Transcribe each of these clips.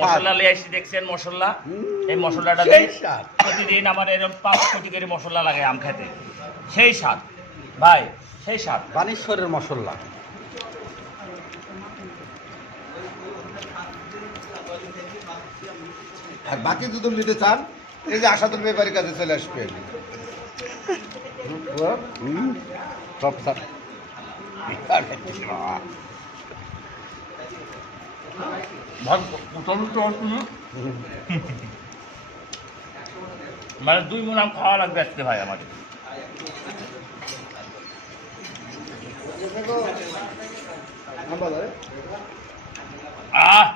মশলা লিয়ে এসে দেখছেন মশলা, এই মশলাটা দিয়ে প্রতিদিন আমার এরকম 5 কোটি করে মশলা লাগে আম খেতে, সেই স্বাদ ভাই, সেই স্বাদ বানেশ্বরের মশলা। আর বাকি যদি নিতে চান এই যে আশাদুল ব্যাপারীর কাছে চলে আসবেন। সব স্যার মানে 2 মণ আম খাওয়া লাগবে আজকে ভাই আমার।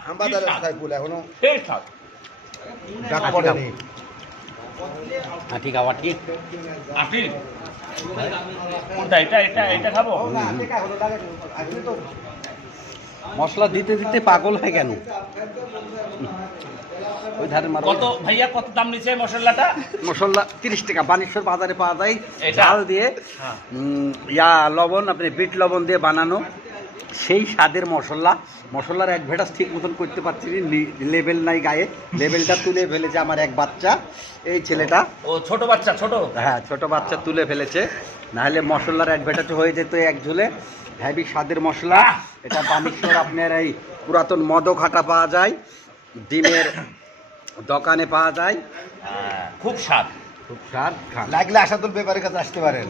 আমবাজারে সাইফুল এখনো সেই স্বাদ। ডাক পড়েনি। আটি খাওয়া ঠিক আটি কোনটা? এটা খাবো। মশলা দিতে দিতে পাগল হয় কেন? ওই ধারে কত ভাইয়া, কত দাম নিচ্ছে মশলাটা? মশলা 30 টাকা বানেশ্বর বাজারে পাওয়া যায়। এটা? চাল দিয়ে লবণ, আপনি বিট লবণ দিয়ে বানানো সেই স্বাদের মশলা। মশলার এক ভেটাস ঠিক মতন করতে পারছি না, লেবেল নাই গায়ে, লেবেলটা তুলে ফেলেছে আমার এক বাচ্চা, এই ছেলেটা। ও ছোট বাচ্চা, ছোট, হ্যাঁ ছোট বাচ্চা তুলে ফেলেছে, নাহলে মশলার এক ভেটাস হয়ে যেত এক ঝুলে। হেভি স্বাদের মশলা এটা। বানেশ্বর আপনার এই পুরাতন মদঘাটা পাওয়া যায়, ডিমের দোকানে পাওয়া যায়। খুব স্বাদ, খুব স্বাদ। খান। লাগলে আশাদুল ব্যাপারীর কাছে আসতে পারেন।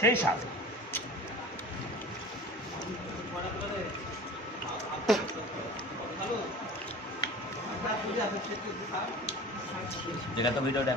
সেই স্বাদ। যেটা তো ভিডিওটা